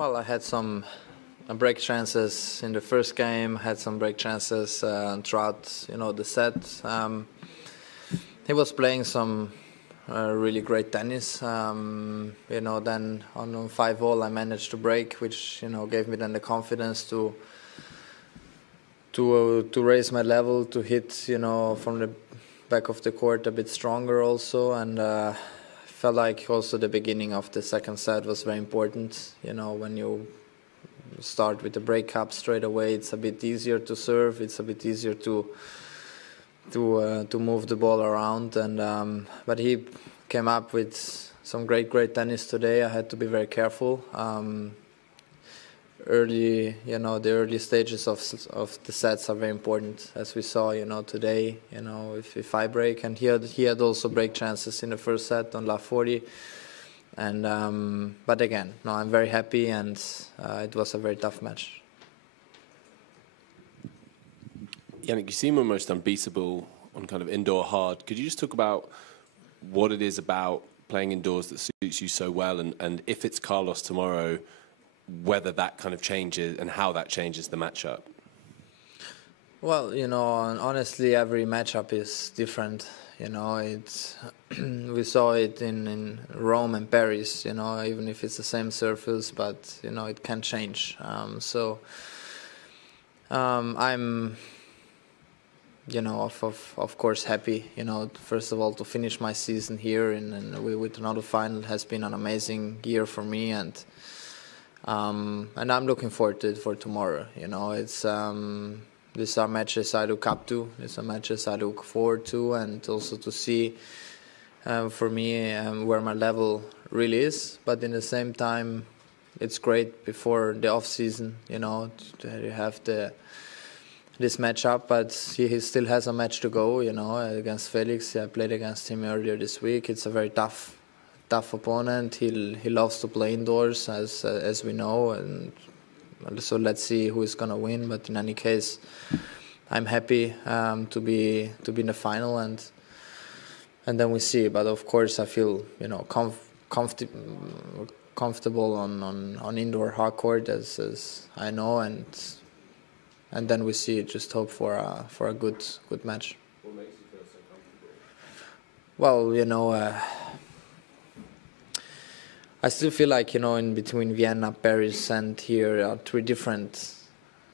Well, I had some break chances in the first game. Had some break chances throughout, the set. He was playing some really great tennis. Then on 5-all, I managed to break, which gave me then the confidence to raise my level, to hit from the back of the court a bit stronger also, and felt like also the beginning of the second set was very important. When you start with the breakup straight away, it's a bit easier to serve. It's a bit easier to move the ball around. And but he came up with some great tennis today. I had to be very careful. The early stages of the sets are very important, as we saw, today. If I break, and he had also break chances in the first set on La 40, and but again, no, I'm very happy, and it was a very tough match. Jannik, you seem almost unbeatable on kind of indoor hard. Could you just talk about what it is about playing indoors that suits you so well, and if it's Carlos tomorrow, whether that kind of changes and how that changes the matchup? Well, honestly, every matchup is different. It's we saw it in Rome and Paris. Even if it's the same surface, but it can change. I'm, of course happy. First of all, to finish my season here and with another final has been an amazing year for me, and I'm looking forward to it for tomorrow. It's these are matches I look up to. These are matches I look forward to, and also to see for me where my level really is. But in the same time, it's great before the off season. You have this matchup, but he still has a match to go. Against Felix. I played against him earlier this week. It's a very tough opponent. He loves to play indoors, as we know, and so let's see who is gonna win. But in any case, I'm happy to be in the final, and then we see. But of course, I feel comfortable on indoor hard court, as I know, and then we see. Just hope for a good match. What makes you feel so comfortable? Well, I still feel like, in between Vienna, Paris, and here are three different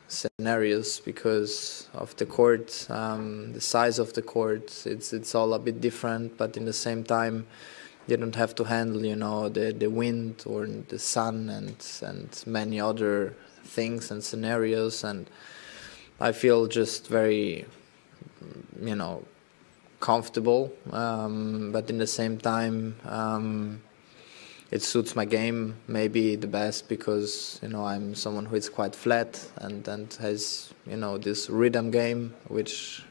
scenarios because of the court, the size of the court. It's all a bit different, but in the same time, you don't have to handle, the wind or the sun and many other things and scenarios. And I feel just very, comfortable, but in the same time, it suits my game maybe the best because I'm someone who is quite flat and has this rhythm game, which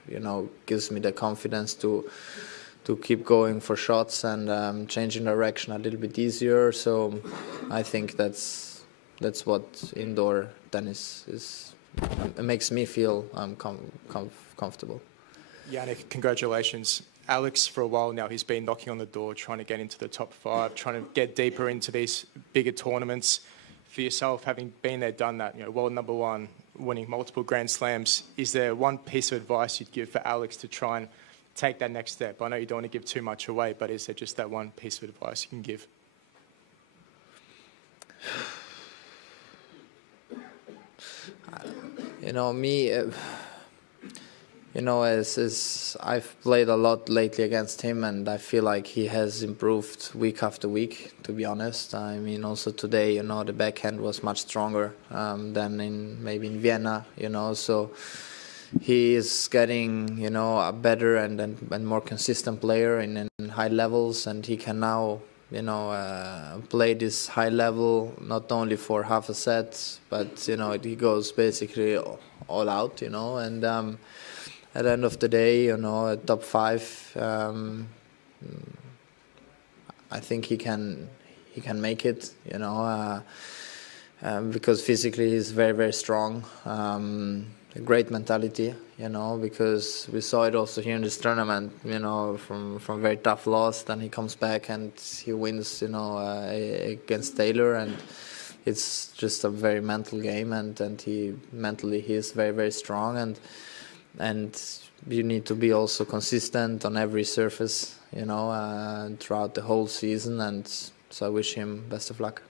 gives me the confidence to keep going for shots and changing direction a little bit easier. So I think that's what indoor tennis is. It makes me feel comfortable. Jannik, congratulations. Alex, for a while now, he's been knocking on the door, trying to get into the top 5, trying to get deeper into these bigger tournaments. For yourself, having been there, done that, world number 1, winning multiple Grand Slams, is there one piece of advice you'd give for Alex to try and take that next step? I know you don't want to give too much away, but is there just that one piece of advice you can give? As I've played a lot lately against him, and I feel like he has improved week after week, to be honest. I mean, also today, the backhand was much stronger than maybe in Vienna, so he is getting, a better and more consistent player in high levels, and he can now, play this high level not only for half a set, but, he goes basically all out, and at the end of the day, top 5, I think he can make it, because physically he's very, very strong. A great mentality, because we saw it also here in this tournament, from very tough loss, then he comes back and he wins, against Taylor, and it's just a very mental game, and he is very, very strong, and you need to be also consistent on every surface, you know, throughout the whole season, and so I wish him best of luck.